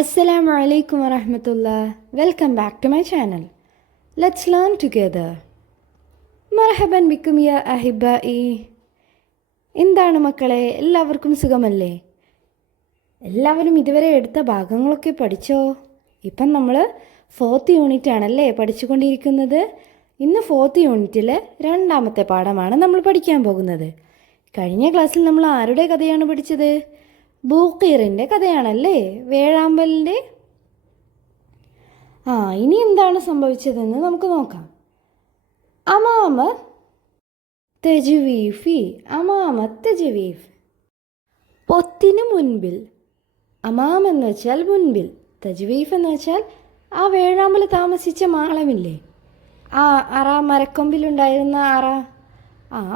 Assalamu alaikum wa rahmatullah. Welcome back to my channel. Let's learn together. മർഹബൻ ബിക്കും യാ അഹിബായി. എന്താണ് മക്കളെ, എല്ലാവർക്കും സുഖമല്ലേ? എല്ലാവരും ഇതുവരെ എടുത്ത ഭാഗങ്ങളൊക്കെ പഠിച്ചോ? ഇപ്പം നമ്മൾ 4th യൂണിറ്റ് ആണല്ലേ പഠിച്ചുകൊണ്ടിരിക്കുന്നത്. ഇന്ന് 4th യൂണിറ്റിൽ രണ്ടാമത്തെ പാഠമാണ് നമ്മൾ പഠിക്കാൻ പോകുന്നത്. കഴിഞ്ഞ ക്ലാസ്സിൽ നമ്മൾ ആരുടെ കഥയാണ് പഠിച്ചത്? ബൂഖീറിൻ്റെ കഥയാണല്ലേ, വേഴാമ്പലിൻ്റെ. ഇനി എന്താണ് സംഭവിച്ചതെന്ന് നമുക്ക് നോക്കാം. അമാമ തജ്വീഫി. അമാമ തജ്വീഫ്, പൊത്തിന് മുൻപിൽ. അമാം എന്ന് വെച്ചാൽ മുൻപിൽ, തജ്വീഫ് എന്ന് വെച്ചാൽ ആ വേഴാമ്പൽ താമസിച്ച മാളമില്ലേ, ആ അറ, മരക്കൊമ്പിലുണ്ടായിരുന്ന അറ.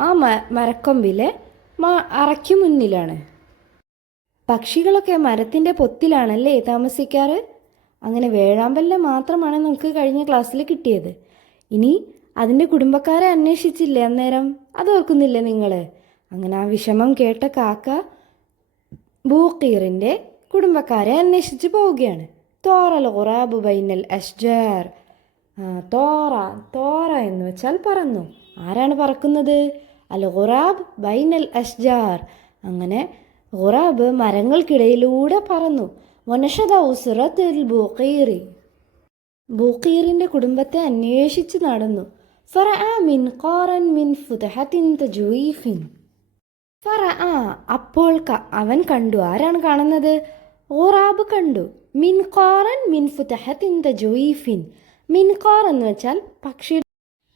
ആ മരക്കൊമ്പിലെ അറയ്ക്ക് മുന്നിലാണ്. പക്ഷികളൊക്കെ മരത്തിൻ്റെ പൊത്തിലാണല്ലേ താമസിക്കാറ്. അങ്ങനെ വേഴാമ്പലിനെ മാത്രമാണ് നമുക്ക് കഴിഞ്ഞ ക്ലാസ്സിൽ കിട്ടിയത്. ഇനി അതിൻ്റെ കുടുംബക്കാരെ അന്വേഷിച്ചില്ലേ അന്നേരം? അതോർക്കുന്നില്ലേ നിങ്ങൾ? അങ്ങനെ ആ വിഷമം കേട്ട കാക്ക ബൂഖീറിൻ്റെ കുടുംബക്കാരെ അന്വേഷിച്ച് പോവുകയാണ്. തോറൽ ഖുറാബു ബൈനൽ അഷ്ജാർ. തോറ എന്ന് വെച്ചാൽ പറന്നു. ആരാണ് പറക്കുന്നത്? അൽ ഖുറാബ് ബൈനൽ അഷ്ജാർ. അങ്ങനെ ഖുറാബ് മരങ്ങൾക്കിടയിലൂടെ പറന്നു. വനഷദ ഉസ്റത്തുൽ ബൂഖീറി. ബൂഖീറിൻ്റെ കുടുംബത്തെ അന്വേഷിച്ച് നടന്നു. ഫറഅ മിൻഖാറൻ മിൻ ഫുതഹത്തിൻ തജ്വീഫിൻ. ഫറഅ, അപ്പോൾ അവൻ കണ്ടു. ആരാണ് കാണുന്നത്? ഖുറാബ് കണ്ടു. മിൻഖാറൻ മിൻ ഫുതഹത്തിൻ തജ്വീഫിൻ. മിൻഖാർ എന്ന് വെച്ചാൽ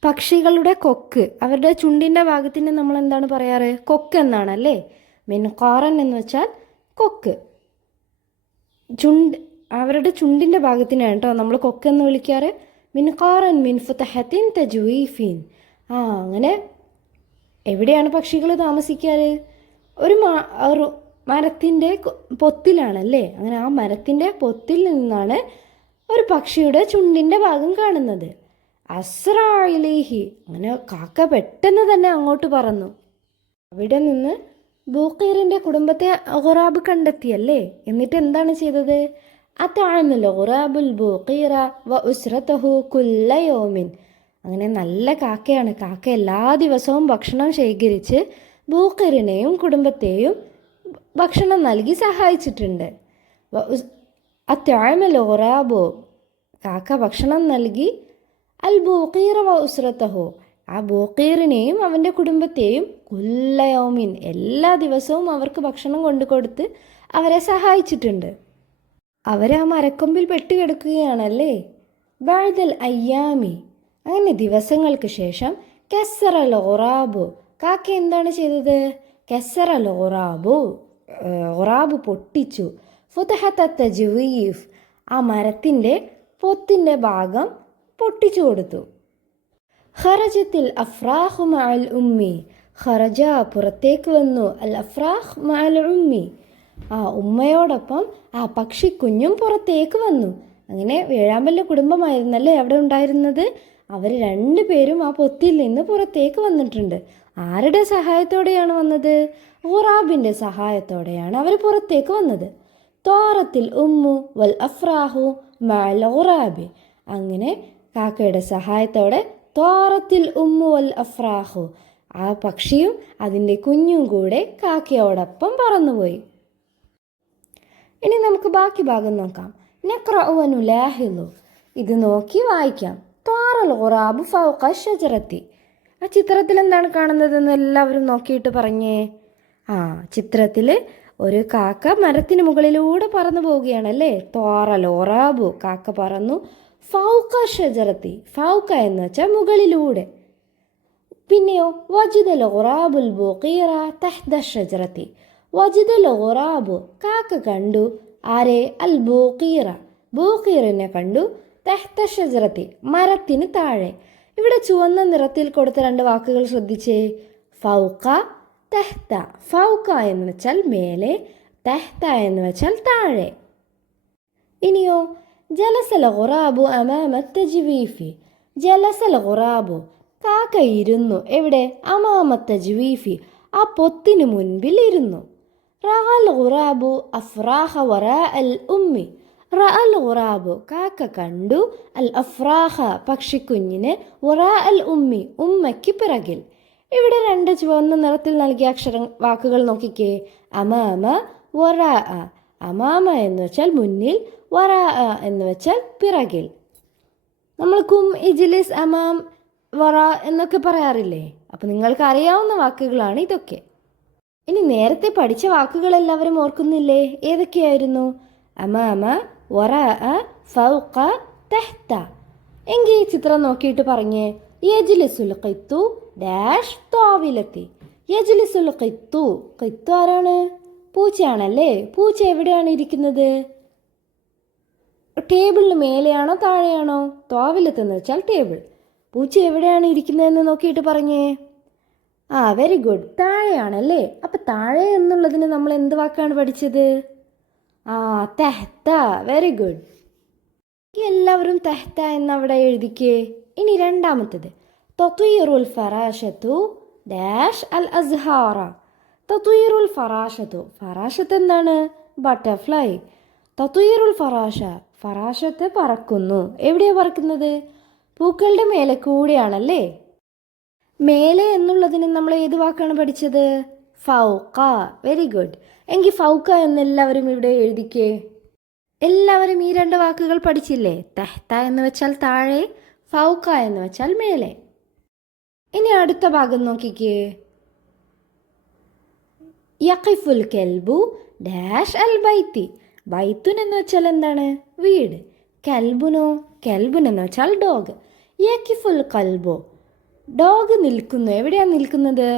പക്ഷികളുടെ കൊക്ക്. അവരുടെ ചുണ്ടിൻ്റെ ഭാഗത്തിന് നമ്മൾ എന്താണ് പറയാറ്? കൊക്ക് എന്നാണല്ലേ. മിൻഖാറൻ എന്ന് വെച്ചാൽ കൊക്ക്, അവരുടെ ചുണ്ടിൻ്റെ ഭാഗത്തിനാണ് കേട്ടോ നമ്മൾ കൊക്കെന്ന് വിളിക്കാറ്. മിൻഖാറൻ മിൻ ഫുതഹത്തിൻ തജ്വീഫിൻ. അങ്ങനെ എവിടെയാണ് പക്ഷികൾ താമസിക്കാറ്? ഒരു മരത്തിൻ്റെ പൊത്തിലാണല്ലേ. അങ്ങനെ ആ മരത്തിൻ്റെ പൊത്തിൽ നിന്നാണ് ഒരു പക്ഷിയുടെ ചുണ്ടിൻ്റെ ഭാഗം കാണുന്നത്. അസ്റാ ഇലൈഹി. അങ്ങനെ കാക്ക പെട്ടെന്ന് തന്നെ അങ്ങോട്ട് പറന്നു. അവിടെ നിന്ന് ബൂഖീറിൻ്റെ കുടുംബത്തെ ഖുറാബ് കണ്ടെത്തിയല്ലേ. എന്നിട്ട് എന്താണ് ചെയ്തത്? അത്അമൽ ഖുറാബുൽ ബൂഖീറ വ ഉസ്റതഹു കുല്ല യൗമിൻ. അങ്ങനെ നല്ല കാക്കയാണ്. കാക്ക എല്ലാ ദിവസവും ഭക്ഷണം ശേഖരിച്ച് ബൂഖീറിനെയും കുടുംബത്തെയും ഭക്ഷണം നൽകി സഹായിച്ചിട്ടുണ്ട്. അത്അമൽ ഖുറാബു, കാക്ക ഭക്ഷണം നൽകി അൽ ബൂഖീറ വ ഉസ്റതഹു, ആ ബൂഖീറിനെയും അവൻ്റെ കുടുംബത്തെയും കുല്ല യൗമിൻ, എല്ലാ ദിവസവും അവർക്ക് ഭക്ഷണം കൊണ്ടുകൊടുത്ത് അവരെ സഹായിച്ചിട്ടുണ്ട്. അവരാ മരക്കൊമ്പിൽ പെട്ടുകിടക്കുകയാണല്ലേ. ബഅദൽ അയ്യാമി, അങ്ങനെ ദിവസങ്ങൾക്ക് ശേഷം കസ്സറൽ ഖുറാബു, കാക്ക എന്താണ് ചെയ്തത്? കസ്സറൽ ഖുറാബു, ഖുറാബ് പൊട്ടിച്ചു. ഫുതഹത തജ്വീഫ്, ആ മരത്തിൻ്റെ പൊത്തിൻ്റെ ഭാഗം പൊട്ടിച്ചു കൊടുത്തു. ഖറജത്തിൽ അഫ്രാഹു മഅൽ ഉമ്മി. ഖറജ, പുറത്തേക്ക് വന്നു. അൽ അഫ്രാഹ് മഅൽ ഉമ്മി, ആ ഉമ്മയോടൊപ്പം ആ പക്ഷിക്കുഞ്ഞും പുറത്തേക്ക് വന്നു. അങ്ങനെ വേഴാമ്പലിൻ്റെ കുടുംബമായിരുന്നല്ലേ അവിടെ ഉണ്ടായിരുന്നത്. അവർ രണ്ടുപേരും ആ പൊത്തിൽ നിന്ന് പുറത്തേക്ക് വന്നിട്ടുണ്ട്. ആരുടെ സഹായത്തോടെയാണ് വന്നത്? ഖുറാബിൻ്റെ സഹായത്തോടെയാണ് അവർ പുറത്തേക്ക് വന്നത്. തോറത്തിൽ ഉമ്മു വൽ അഫ്രാഹു മഅൽ ഖുറാബി. അങ്ങനെ കാക്കയുടെ സഹായത്തോടെ തോറത്തിൽ ഉമ്മു വൽ അഫ്രാഹു, ആ പക്ഷിയും അതിൻ്റെ കുഞ്ഞും കൂടെ കാക്കയോടൊപ്പം പറന്നുപോയി. ഇനി നമുക്ക് ബാക്കി ഭാഗം നോക്കാം. നഖ്റഉ വ നുലാഹിളു, ഇത് നോക്കി വായിക്കാം. ത്വാറൽ ഖുറാബു ഫൗഖ ഷജറത്തി. ആ ചിത്രത്തിൽ എന്താണ് കാണുന്നതെന്ന് എല്ലാവരും നോക്കിയിട്ട് പറഞ്ഞേ. ചിത്രത്തിൽ ഒരു കാക്ക മരത്തിന് മുകളിലൂടെ പറന്നു പോവുകയാണല്ലേ. ത്വാറൽ ഖുറാബു, കാക്ക പറന്നു. ഫൗഖ ഷജറത്തി, ഫൗഖ എന്ന് വെച്ചാൽ മുകളിലൂടെ. പിന്നെയോ വജിദൽ ഖുറാബുൽ ബൂഖീറ തഹ്ത ഷജറത്തി. വജിദൽ ഖുറാബു, കാക്ക കണ്ടു. ആരെ? അൽ ബൂഖീറ, ബൂഖീറിനെ കണ്ടു. തഹ്ത ഷജറത്തി, മരത്തിന് താഴെ. ഇവിടെ ചുവന്ന നിറത്തിൽ കൊടുത്ത രണ്ട് വാക്കുകൾ ശ്രദ്ധിച്ചേ. ഫൗഖ, തഹ്ത. ഫൗഖ എന്ന് വെച്ചാൽ മേലെ, തഹ്ത എന്ന് വെച്ചാൽ താഴെ. ഇനിയോ ജലസൽ ഖുറാബു അമാമ തജ്വീഫി. ജലസൽ ഖുറാബു, കാക്ക ഇരുന്നു. എവിടെ? അമാമ തജ്വീഫി, ആ പൊത്തിനു മുൻപിൽ ഇരുന്നു. റഅൽ ഖുറാബു അഫ്രാഹ വറാഅൽ ഉമ്മി. റഅൽ ഖുറാബു കാക്ക കണ്ടു അൽ അഫ്രാഹ പക്ഷിക്കുഞ്ഞിനെ വറാ അൽ ഉമ്മി ഉമ്മയ്ക്ക് പിറകിൽ. ഇവിടെ രണ്ട് ചുവന്ന നിറത്തിൽ നൽകിയ വാക്കുകൾ നോക്കിക്കേ. അമാമ വറാ. അമാമ എന്ന് വെച്ചാൽ മുന്നിൽ, വറാ എന്ന് വെച്ചാൽ പിറകിൽ. നമ്മൾ കും ഇജ്ലിസ് അമാം വറാ എന്നൊക്കെ പറയാറില്ലേ? അപ്പം നിങ്ങൾക്ക് അറിയാവുന്ന വാക്കുകളാണ് ഇതൊക്കെ. ഇനി നേരത്തെ പഠിച്ച വാക്കുകൾ എല്ലാവരും ഓർക്കുന്നില്ലേ? ഏതൊക്കെയായിരുന്നു? അമാമ, വറാ, ഫൗഖ, തഹ്ത. എങ്കിൽ ഈ ചിത്രം നോക്കിയിട്ട് പറഞ്ഞേ. യജ്ലിസുൽ ഖിത്തു ഡാഷ് ത്വാവിലത്തി. യജ്ലിസുൽ ഖിത്തു. ഖിത്തു ആരാണ്? പൂച്ചയാണല്ലേ. പൂച്ച എവിടെയാണ് ഇരിക്കുന്നത്? ടേബിളിന് മേലെയാണോ താഴെയാണോ? ത്വാവിലത്ത് എന്ന് വെച്ചാൽ ടേബിൾ. പൂച്ച എവിടെയാണ് ഇരിക്കുന്നതെന്ന് നോക്കിയിട്ട് പറഞ്ഞേ. വെരി ഗുഡ്, താഴെയാണല്ലേ. അപ്പം താഴെ എന്നുള്ളതിന് നമ്മൾ എന്ത് വാക്കാണ് പഠിച്ചത്? തെഹ്ത. Very good. എല്ലാവരും തെഹ്ത എന്നവിടെ എഴുതിക്കേ. ഇനി രണ്ടാമത്തത് തത്വീറുൽ ഫറാഷത്തു ഡാഷ് അൽ അസ്ഹാറ. തത്വീറുൽ ഫറാഷത്തു. ഫറാഷത്ത് എന്താണ്? ബട്ടർഫ്ലൈ. തത്വീറുൽ ഫറാഷ. ഫറാഷത്ത് പറക്കുന്നു. എവിടെയാണ് പറക്കുന്നത്? പൂക്കളുടെ മേലെ കൂടെയാണല്ലേ. മേലെ എന്നുള്ളതിന് നമ്മൾ ഏത് വാക്കാണ് പഠിച്ചത്? ഫൗക്ക. Very good. എങ്കിൽ ഫൗക്ക എന്നെല്ലാവരും ഇവിടെ എഴുതിക്കേ. എല്ലാവരും ഈ രണ്ട് വാക്കുകൾ പഠിച്ചില്ലേ? തെഹ്ത എന്ന് വെച്ചാൽ താഴെ, ഫൗക്ക എന്ന് വെച്ചാൽ മേലെ. ഇനി അടുത്ത ഭാഗം നോക്കിക്കേ. യഖിഫുൽ കെൽബു ഡാഷ് അൽ ബൈത്തി. ബൈത്തുൻ എന്ന് വെച്ചാൽ എന്താണ്? വീട്. കെൽബുനോ? കെൽബുൻ എന്ന് വെച്ചാൽ ഡോഗ്. യഖിഫുൽ കൽബു. ഡോഗ് നിൽക്കുന്നു. എവിടെയാണ് നിൽക്കുന്നത്?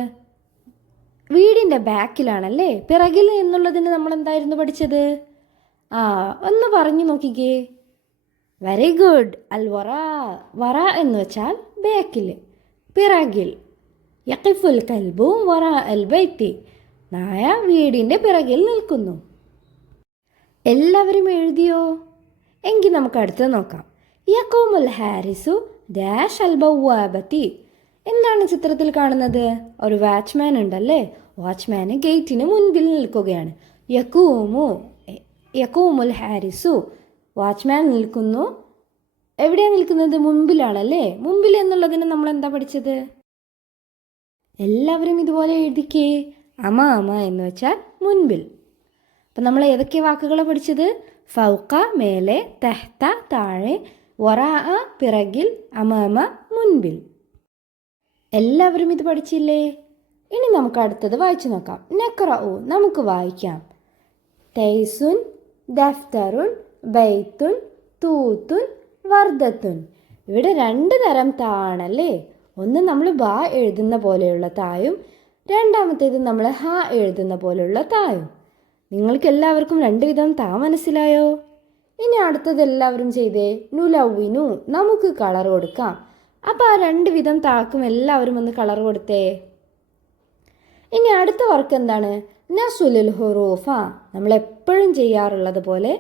വീടിൻ്റെ ബാക്കിലാണല്ലേ. പിറകിൽ എന്നുള്ളതിന് നമ്മൾ എന്തായിരുന്നു പഠിച്ചത്? ഒന്ന് പറഞ്ഞു നോക്കിക്കേ. Very good. അൽ വറ. വറ എന്ന് വെച്ചാൽ ബാക്കിൽ, പിറകിൽ. യഖിഫുൽ കൽബു വറ അൽ ബൈത്തി. നായ വീടിൻ്റെ പിറകിൽ നിൽക്കുന്നു. എല്ലാവരും എഴുതിയോ? എങ്കിൽ നമുക്ക് അടുത്തത് നോക്കാം. യഖൂമുൽ ഹാരിസു ഡാഷ് അൽ ബവാബത്തി. എന്താണ് ചിത്രത്തിൽ കാണുന്നത്? ഒരു വാച്ച്മാൻ ഉണ്ടല്ലേ. വാച്ച്മാന് ഗേറ്റിന് മുൻപിൽ നിൽക്കുകയാണ്. യഖൂമുൽ ഹാരിസു. വാച്ച്മാൻ നിൽക്കുന്നു. എവിടെയാണ് നിൽക്കുന്നത്? മുൻപിലാണല്ലേ. മുൻപിൽ എന്നുള്ളതിന് നമ്മൾ എന്താ പഠിച്ചത്? എല്ലാവരും ഇതുപോലെ എഴുതിക്കേ. അമാമ എന്ന് വെച്ചാൽ മുൻപിൽ. അപ്പം നമ്മൾ ഏതൊക്കെ വാക്കുകളാണ് പഠിച്ചത്? ഫൗക്ക മേലെ, തെഹ്ത താഴെ, വറാ പിറകിൽ, അമാമ മുൻപിൽ. എല്ലാവരും ഇത് പഠിച്ചില്ലേ? ഇനി നമുക്ക് അടുത്തത് വായിച്ചു നോക്കാം. നഖ്റഉ നമുക്ക് വായിക്കാം. തൈസുൻ ദഫ്തറുൻ ബൈത്തുൻ തൂത്തുൻ വർദ്ധത്തുൻ. ഇവിടെ രണ്ട് തരം താ ആണല്ലേ. ഒന്ന് നമ്മൾ ബാ എഴുതുന്ന പോലെയുള്ള തായും രണ്ടാമത്തേത് നമ്മൾ ഹ എഴുതുന്ന പോലെയുള്ള തായും. നിങ്ങൾക്ക് എല്ലാവർക്കും രണ്ട് വിധം താ മനസ്സിലായോ? ഇനി അടുത്തത് എല്ലാവരും ചെയ്തേ. നുലൗവിനു നമുക്ക് കളർ കൊടുക്കാം. അപ്പോൾ ആ രണ്ട് വിധം താക്കും എല്ലാവരും ഒന്ന് കളർ കൊടുത്തേ. ഇനി അടുത്ത വർക്ക് എന്താണ്? നസുലുൽ ഹുറൂഫ. നമ്മളെപ്പോഴും ചെയ്യാറുള്ളത് പോലെ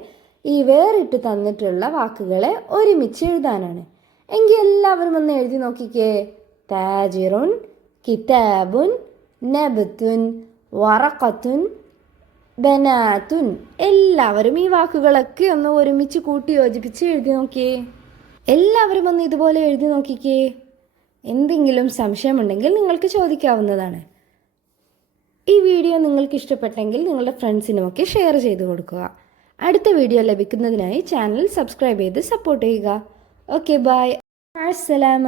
ഈ വേറിട്ട് തന്നിട്ടുള്ള വാക്കുകളെ ഒരുമിച്ച് എഴുതാനാണ്. എങ്കിൽ എല്ലാവരും ഒന്ന് എഴുതി നോക്കിക്കേ. താജിറുൻ, കിതാബുൻ, നബത്തുൻ, വറഖത്തുൻ, ബനാത്തുൻ. എല്ലാവരും ഈ വാക്കുകളൊക്കെ ഒന്ന് ഒരുമിച്ച് കൂട്ടി യോജിപ്പിച്ച് എഴുതി നോക്കിയേ. എല്ലാവരും ഒന്ന് ഇതുപോലെ എഴുതി നോക്കിക്കേ. എന്തെങ്കിലും സംശയമുണ്ടെങ്കിൽ നിങ്ങൾക്ക് ചോദിക്കാവുന്നതാണ്. ഈ വീഡിയോ നിങ്ങൾക്ക് ഇഷ്ടപ്പെട്ടെങ്കിൽ നിങ്ങളുടെ ഫ്രണ്ട്സിനുമൊക്കെ ഷെയർ ചെയ്ത് കൊടുക്കുക. അടുത്ത വീഡിയോ ലഭിക്കുന്നതിനായി ചാനൽ സബ്സ്ക്രൈബ് ചെയ്ത് സപ്പോർട്ട് ചെയ്യുക. Okay, bye. അസ്സലാമ.